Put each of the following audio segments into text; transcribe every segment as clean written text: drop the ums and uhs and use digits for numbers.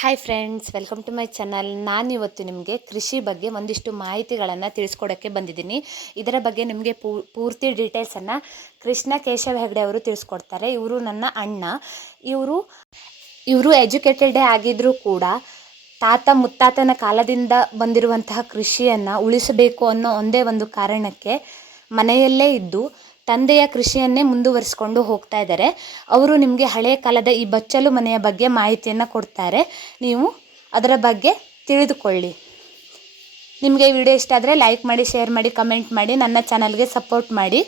Hi friends, welcome to my channel. ನಾನಿವತ್ತು ನಿಮಗೆ ಕೃಷಿ ಬಗ್ಗೆ ಒಂದಿಷ್ಟು ಮಾಹಿತಿಗಳನ್ನು ತಿಳಿಸ್ಕೊಡೋಕ್ಕೆ ಬಂದಿದ್ದೀನಿ. ಇದರ ಬಗ್ಗೆ ನಿಮಗೆ ಪೂರ್ತಿ ಡೀಟೇಲ್ಸನ್ನು ಕೃಷ್ಣ ಕೇಶವ ಹೆಗಡೆ ಅವರು ತಿಳಿಸ್ಕೊಡ್ತಾರೆ. ಇವರು ನನ್ನ ಅಣ್ಣ. ಇವರು ಎಜುಕೇಟೆಡೇ ಆಗಿದ್ದರೂ ಕೂಡ ತಾತ ಮುತ್ತಾತನ ಕಾಲದಿಂದ ಬಂದಿರುವಂತಹ ಕೃಷಿಯನ್ನು ಉಳಿಸಬೇಕು ಅನ್ನೋ ಒಂದೇ ಒಂದು ಕಾರಣಕ್ಕೆ ಮನೆಯಲ್ಲೇ ಇದ್ದು ತಂದೆಯ ಕೃಷಿಯನ್ನೇ ಮುಂದುವರಿಸ್ಕೊಂಡು ಹೋಗ್ತಾ ಇದ್ದಾರೆ. ಅವರು ನಿಮಗೆ ಹಳೆಯ ಕಾಲದ ಈ ಬಚ್ಚಲು ಮನೆಯ ಬಗ್ಗೆ ಮಾಹಿತಿಯನ್ನು ಕೊಡ್ತಾರೆ. ನೀವು ಅದರ ಬಗ್ಗೆ ತಿಳಿದುಕೊಳ್ಳಿ. ನಿಮಗೆ ಈ ವಿಡಿಯೋ ಇಷ್ಟ ಆದರೆ ಲೈಕ್ ಮಾಡಿ, ಶೇರ್ ಮಾಡಿ, ಕಮೆಂಟ್ ಮಾಡಿ, ನನ್ನ ಚಾನಲ್ಗೆ ಸಪೋರ್ಟ್ ಮಾಡಿ.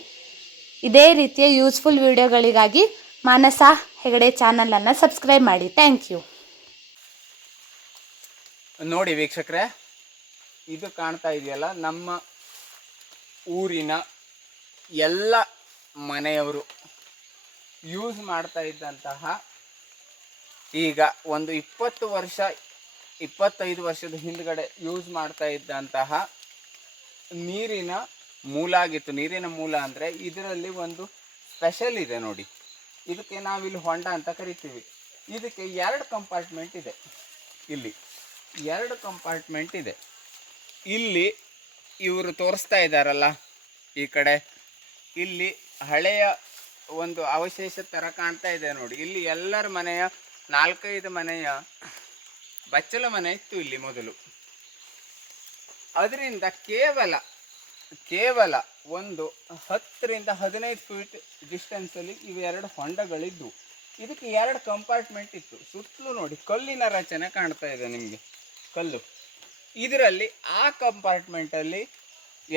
ಇದೇ ರೀತಿಯ ಯೂಸ್ಫುಲ್ ವಿಡಿಯೋಗಳಿಗಾಗಿ ಮಾನಸ ಹೆಗಡೆ ಚಾನಲನ್ನು ಸಬ್ಸ್ಕ್ರೈಬ್ ಮಾಡಿ. Thank you. ನೋಡಿ ವೀಕ್ಷಕರೇ, ಇದು ಕಾಣ್ತಾ ಇದೆಯಲ್ಲ, ನಮ್ಮ ಊರಿನ ಎಲ್ಲ ಮನೆಯವರು ಯೂಸ್ ಮಾಡ್ತಾ ಇದ್ದಂತಹ, ಈಗ ಒಂದು 20 ವರ್ಷ 25 ವರ್ಷದ ಹಿಂದ್ಗಡೆ ಯೂಸ್ ಮಾಡ್ತಾ ಇದ್ದಂತಹ ನೀರಿನ ಮೂಲ ಆಗಿತ್ತು. ನೀರಿನ ಮೂಲ ಅಂದರೆ ಇದರಲ್ಲಿ ಒಂದು ಸ್ಪೆಷಲ್ ಇದೆ ನೋಡಿ. ಇದಕ್ಕೆ ನಾವಿಲ್ಲಿ ಹೊಂಡ ಅಂತ ಕರಿತೀವಿ. ಇದಕ್ಕೆ 2 ಕಂಪಾರ್ಟ್ಮೆಂಟ್ ಇದೆ. ಇಲ್ಲಿ 2 ಕಂಪಾರ್ಟ್ಮೆಂಟ್ ಇದೆ. ಇಲ್ಲಿ ಇವರು ತೋರಿಸ್ತಾ ಇದ್ದಾರಲ್ಲ, ಈ ಕಡೆ ಇಲ್ಲಿ ಹಳೆಯ ಒಂದು ಅವಶೇಷ ಥರ ಕಾಣ್ತಾ ಇದೆ ನೋಡಿ. ಇಲ್ಲಿ ಎಲ್ಲರ ಮನೆಯ 4-5 ಮನೆಯ ಬಚ್ಚಲ ಮನೆ ಇತ್ತು ಇಲ್ಲಿ ಮೊದಲು. ಅದರಿಂದ ಕೇವಲ ಒಂದು 10 ರಿಂದ 15 ಫೀಟ್ ಡಿಸ್ಟೆನ್ಸಲ್ಲಿ ಇವು 2 ಹೊಂಡಗಳಿದ್ದು. ಇದಕ್ಕೆ 2 ಕಂಪಾರ್ಟ್ಮೆಂಟ್ ಇತ್ತು. ಸುತ್ತಲೂ ನೋಡಿ ಕಲ್ಲಿನ ರಚನೆ ಕಾಣ್ತಾ ಇದೆ ನಿಮಗೆ, ಕಲ್ಲು. ಇದರಲ್ಲಿ ಆ ಕಂಪಾರ್ಟ್ಮೆಂಟಲ್ಲಿ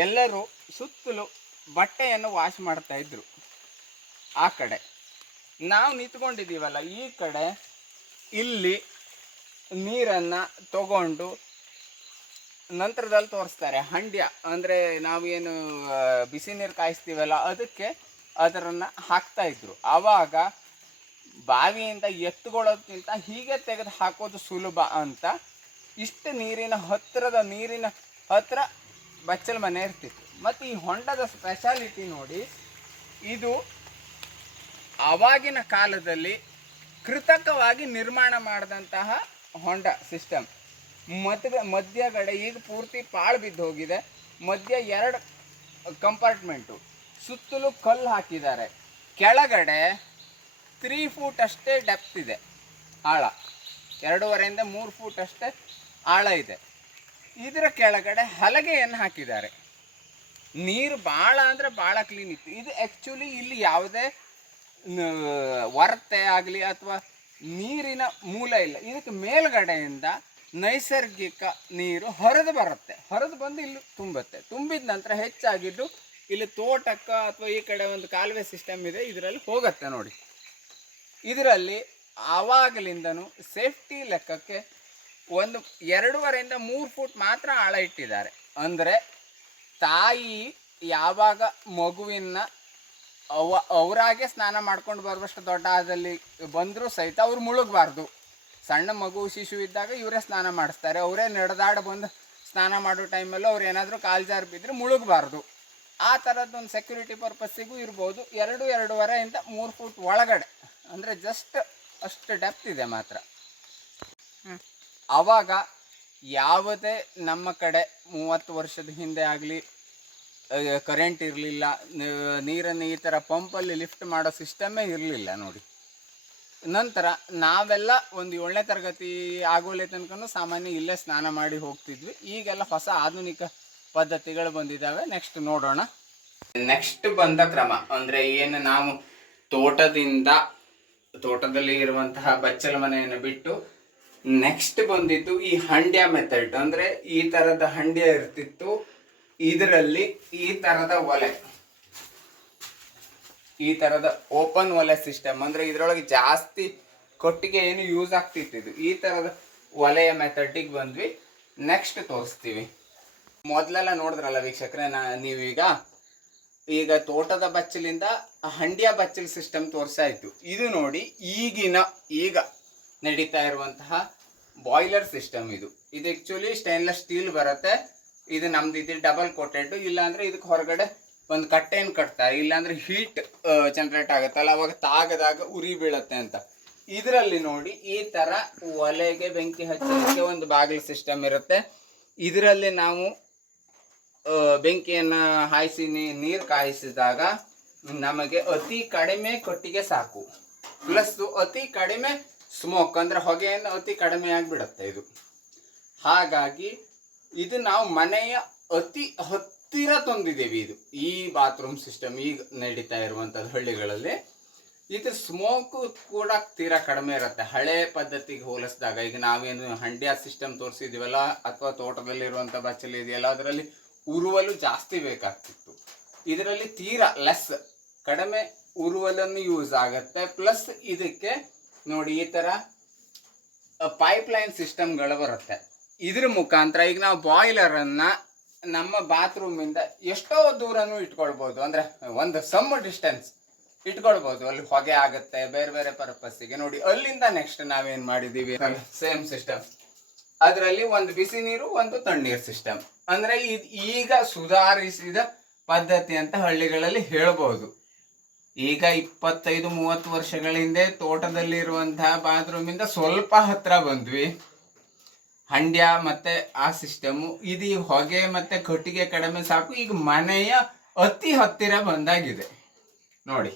ಎಲ್ಲರೂ ಸುತ್ತಲೂ ಬಟ್ಟೆಯನ್ನು ವಾಶ್ ಮಾಡ್ತಾ ಇದ್ರು. ಆ ಕಡೆ ನಾವು ನಿಂತ್ಕೊಂಡಿದ್ದೀವಲ್ಲ, ಈ ಕಡೆ ಇಲ್ಲಿ ನೀರನ್ನು ತಗೊಂಡು ನಂತರದಲ್ಲಿ ತೋರಿಸ್ತಾರೆ. ಹಂಡ್ಯ ಅಂದರೆ ನಾವೇನು ಬಿಸಿ ನೀರು ಕಾಯಿಸ್ತೀವಲ್ಲ, ಅದಕ್ಕೆ ಅದರನ್ನು ಹಾಕ್ತಾ ಇದ್ರು. ಆವಾಗ ಬಾವಿಯಿಂದ ಎತ್ತುಕೊಳ್ಳೋದಕ್ಕಿಂತ ಹೀಗೆ ತೆಗೆದು ಹಾಕೋದು ಸುಲಭ ಅಂತ ಇಷ್ಟು ನೀರಿನ ಹತ್ತಿರ ಬಚ್ಚಲ ಮನೆ ಇರ್ತಿತ್ತು. ಮತ್ತು ಈ ಹೊಂಡದ ಸ್ಪೆಷಾಲಿಟಿ ನೋಡಿ, ಇದು ಆವಾಗಿನ ಕಾಲದಲ್ಲಿ ಕೃತಕವಾಗಿ ನಿರ್ಮಾಣ ಮಾಡಿದಂತಹ ಹೊಂಡ ಸಿಸ್ಟಮ್. ಮಧ್ಯಗಡೆ ಈಗ ಪೂರ್ತಿ ಪಾಳು ಬಿದ್ದು ಹೋಗಿದೆ. ಮಧ್ಯ 2 ಕಂಪಾರ್ಟ್ಮೆಂಟು, ಸುತ್ತಲೂ ಕಲ್ಲು ಹಾಕಿದ್ದಾರೆ. ಕೆಳಗಡೆ 3 ಫೂಟ್ ಅಷ್ಟೇ ಡೆಪ್ತ್ ಇದೆ, ಆಳ 2.5 ರಿಂದ 3 ಫೂಟ್ ಅಷ್ಟೇ ಆಳ ಇದೆ. ಇದರ ಕೆಳಗಡೆ ಹಲಗೆಯನ್ನು ಹಾಕಿದ್ದಾರೆ. ನೀರು ಭಾಳ ಅಂದರೆ ಭಾಳ ಕ್ಲೀನ್ ಇತ್ತು. ಇದು ಆ್ಯಕ್ಚುಲಿ ಇಲ್ಲಿ ಯಾವುದೇ ಒರತೆ ಆಗಲಿ ಅಥವಾ ನೀರಿನ ಮೂಲ ಇಲ್ಲ. ಇದಕ್ಕೆ ಮೇಲ್ಗಡೆಯಿಂದ ನೈಸರ್ಗಿಕ ನೀರು ಹೊರದು ಬರುತ್ತೆ. ಹೊರದು ಬಂದು ಇಲ್ಲಿ ತುಂಬುತ್ತೆ. ತುಂಬಿದ ನಂತರ ಹೆಚ್ಚಾಗಿದ್ದು ಇಲ್ಲಿ ತೋಟಕ್ಕೆ ಅಥವಾ ಈ ಕಡೆ ಒಂದು ಕಾಲುವೆ ಸಿಸ್ಟಮ್ ಇದೆ, ಇದರಲ್ಲಿ ಹೋಗುತ್ತೆ ನೋಡಿ. ಇದರಲ್ಲಿ ಆವಾಗಲಿಂದನೂ ಸೇಫ್ಟಿ ಲೆಕ್ಕಕ್ಕೆ ಒಂದು 2.5 ರಿಂದ 3 ಫೂಟ್ ಮಾತ್ರ ಆಳ ಇಟ್ಟಿದ್ದಾರೆ. ಅಂದರೆ ತಾಯಿ ಯಾವಾಗ ಮಗುವಿನ ಅವರಾಗೆ ಸ್ನಾನ ಮಾಡ್ಕೊಂಡು ಬರುವಷ್ಟು ದೊಡ್ಡ ಆದಲ್ಲಿ ಬಂದರೂ ಸಹಿತ ಅವ್ರು ಮುಳುಗಬಾರ್ದು. ಸಣ್ಣ ಮಗು ಶಿಶು ಇದ್ದಾಗ ಇವರೇ ಸ್ನಾನ ಮಾಡಿಸ್ತಾರೆ. ಅವರೇ ನಡೆದಾಡಿ ಬಂದು ಸ್ನಾನ ಮಾಡೋ ಟೈಮಲ್ಲೂ ಅವ್ರು ಏನಾದರೂ ಕಾಲು ಜಾರಿ ಬಿದ್ದರೆ ಮುಳುಗಬಾರ್ದು. ಆ ಥರದ್ದೊಂದು ಸೆಕ್ಯೂರಿಟಿ ಪರ್ಪಸ್ಸಿಗೂ ಇರ್ಬೋದು. 2.5 ರಿಂದ 3 ಫೂಟ್ ಒಳಗಡೆ, ಅಂದರೆ ಜಸ್ಟ್ ಅಷ್ಟು ಡೆಪ್ತ್ ಇದೆ ಮಾತ್ರ. ಆವಾಗ ಯಾವುದೇ ನಮ್ಮ ಕಡೆ 30 ವರ್ಷದ ಹಿಂದೆ ಆಗಲಿ ಕರೆಂಟ್ ಇರಲಿಲ್ಲ, ನೀರನ್ನು ಈ ಥರ ಪಂಪಲ್ಲಿ ಲಿಫ್ಟ್ ಮಾಡೋ ಸಿಸ್ಟಮ್ಮೇ ಇರಲಿಲ್ಲ ನೋಡಿ. ನಂತರ ನಾವೆಲ್ಲ ಒಂದು 7ನೇ ತರಗತಿ ಆಗೋಲೆ ತನಕ ಸಾಮಾನ್ಯ ಇಲ್ಲೇ ಸ್ನಾನ ಮಾಡಿ ಹೋಗ್ತಿದ್ವಿ. ಈಗೆಲ್ಲ ಹೊಸ ಆಧುನಿಕ ಪದ್ಧತಿಗಳು ಬಂದಿದ್ದಾವೆ. ನೆಕ್ಸ್ಟ್ ನೋಡೋಣ. ನೆಕ್ಸ್ಟ್ ಬಂದ ಕ್ರಮ ಅಂದರೆ ಏನು, ನಾವು ತೋಟದಲ್ಲಿ ಇರುವಂತಹ ಬಚ್ಚಲ ಮನೆಯನ್ನು ಬಿಟ್ಟು ನೆಕ್ಸ್ಟ್ ಬಂದಿದ್ದು ಈ ಹಂಡ್ಯ ಮೆಥಡ್. ಅಂದರೆ ಈ ಥರದ ಹಂಡ್ಯ ಇರ್ತಿತ್ತು. ಇದರಲ್ಲಿ ಈ ಥರದ ಒಲೆ, ಈ ಥರದ ಓಪನ್ ಒಲೆ ಸಿಸ್ಟಮ್. ಅಂದರೆ ಇದರೊಳಗೆ ಜಾಸ್ತಿ ಕೊಟ್ಟಿಗೆ ಏನು ಯೂಸ್ ಆಗ್ತಿತ್ತು. ಈ ಥರದ ಒಲೆಯ ಮೆಥಡಿಗೆ ಬಂದ್ವಿ. ನೆಕ್ಸ್ಟ್ ತೋರಿಸ್ತೀವಿ. ಮೊದಲೆಲ್ಲ ನೋಡಿದ್ರಲ್ಲ ವೀಕ್ಷಕರೇ, ಈಗ ತೋಟದ ಬಚ್ಚಲಿಂದ ಹಂಡ್ಯ ಬಚ್ಚಲ್ ಸಿಸ್ಟಮ್ ತೋರಿಸಾಯಿತು. ಇದು ನೋಡಿ ಈಗ ನಡೀತಾ ಇರುವಂತಹ ಬಾಯ್ಲರ್ ಸಿಸ್ಟಮ್. ಇದು ಆ್ಯಕ್ಚುಲಿ ಸ್ಟೇನ್ಲೆಸ್ ಸ್ಟೀಲ್ ಬರುತ್ತೆ. ಇದು ನಮ್ದು ಇದು ಡಬಲ್ ಕೋಟೆಡ್. ಇಲ್ಲಾಂದರೆ ಇದಕ್ಕೆ ಹೊರಗಡೆ ಒಂದು ಕಟ್ಟೆಯನ್ನು ಕಟ್ತಾರೆ, ಇಲ್ಲಾಂದರೆ ಹೀಟ್ ಜನರೇಟ್ ಆಗುತ್ತಲ್ಲ, ಅವಾಗ ತಾಗದಾಗ ಉರಿ ಬೀಳುತ್ತೆ ಅಂತ. ಇದರಲ್ಲಿ ನೋಡಿ ಈ ತರ ಒಲೆಗೆ ಬೆಂಕಿ ಹಚ್ಚಲಿಕ್ಕೆ ಒಂದು ಬಾಗಿಲು ಸಿಸ್ಟಮ್ ಇರುತ್ತೆ. ಇದರಲ್ಲಿ ನಾವು ಬೆಂಕಿಯನ್ನ ಹಾಯಿಸಿ ನೀರು ಕಾಯಿಸಿದಾಗ ನಮಗೆ ಅತಿ ಕಡಿಮೆ ಕಟ್ಟಿಗೆ ಸಾಕು, ಪ್ಲಸ್ ಅತಿ ಕಡಿಮೆ ಸ್ಮೋಕ್ ಅಂದ್ರೆ ಹೊಗೆಯನ್ನು ಅತಿ ಕಡಿಮೆ ಆಗಿಬಿಡುತ್ತೆ ಇದು. ಹಾಗಾಗಿ ಇದು ನಾವು ಮನೆಯ ಅತಿ ಹತ್ತಿರ ತಂದಿದ್ದೇವೆ. ಇದು ಈ ಬಾತ್ರೂಮ್ ಸಿಸ್ಟಮ್ ಈಗ ನಡೀತಾ ಇರುವಂಥದ್ದು ಹಳ್ಳಿಗಳಲ್ಲಿ. ಇದು ಸ್ಮೋಕ್ ಕೂಡ ತೀರಾ ಕಡಿಮೆ ಇರುತ್ತೆ ಹಳೆ ಪದ್ಧತಿಗೆ ಹೋಲಿಸಿದಾಗ. ಈಗ ನಾವೇನು ಹಂಡ್ಯಾ ಸಿಸ್ಟಮ್ ತೋರಿಸಿದೀವಲ್ಲ ಅಥವಾ ತೋಟದಲ್ಲಿರುವಂಥ ಬಚ್ಚಲಿ ಇದೆಯಲ್ಲ, ಅದರಲ್ಲಿ ಉರುವಲು ಜಾಸ್ತಿ ಬೇಕಾಗ್ತಿತ್ತು. ಇದರಲ್ಲಿ ತೀರಾ ಲೆಸ್, ಕಡಿಮೆ ಉರುವಲನ್ನು ಯೂಸ್ ಆಗುತ್ತೆ. ಪ್ಲಸ್ ಇದಕ್ಕೆ ನೋಡಿ ಈ ಥರ ಪೈಪ್ ಲೈನ್ ಸಿಸ್ಟಮ್ಗಳು ಬರುತ್ತೆ. ಇದ್ರ ಮುಖಾಂತರ ಈಗ ನಾವು ಬಾಯ್ಲರನ್ನು ನಮ್ಮ ಬಾತ್ರೂಮಿಂದ ಎಷ್ಟೋ ದೂರನೂ ಇಟ್ಕೊಳ್ಬೋದು, ಅಂದರೆ ಒಂದು ಸಮ್ ಡಿಸ್ಟೆನ್ಸ್ ಇಟ್ಕೊಳ್ಬೋದು. ಅಲ್ಲಿ ಹೊಗೆ ಆಗುತ್ತೆ ಬೇರೆ ಬೇರೆ ಪರ್ಪಸ್ಸಿಗೆ. ನೋಡಿ ಅಲ್ಲಿಂದ ನೆಕ್ಸ್ಟ್ ನಾವೇನು ಮಾಡಿದ್ದೀವಿ, ಸೇಮ್ ಸಿಸ್ಟಮ್. ಅದರಲ್ಲಿ ಒಂದು ಬಿಸಿ ನೀರು ಒಂದು ತಣ್ಣೀರು ಸಿಸ್ಟಮ್. ಅಂದರೆ ಇದು ಈಗ ಸುಧಾರಿಸಿದ ಪದ್ಧತಿ ಅಂತ ಹಳ್ಳಿಗಳಲ್ಲಿ ಹೇಳ್ಬೋದು. ಈಗ 25-30 ವರ್ಷಗಳ ಹಿಂದೆ ತೋಟದಲ್ಲಿರುವಂತಹ ಬಾತ್ರೂಮಿಂದ ಸ್ವಲ್ಪ ಹತ್ರ ಬಂದ್ವಿ ಹಂಡ್ಯ ಮತ್ತೆ ಆ ಸಿಸ್ಟಮು. ಇದು ಹೊಗೆ ಮತ್ತೆ ಕಟ್ಟಿಗೆ ಕಡಿಮೆ ಸಾಕು, ಈಗ ಮನೆಯ ಅತಿ ಹತ್ತಿರ ಬಂದಾಗಿದೆ ನೋಡಿ.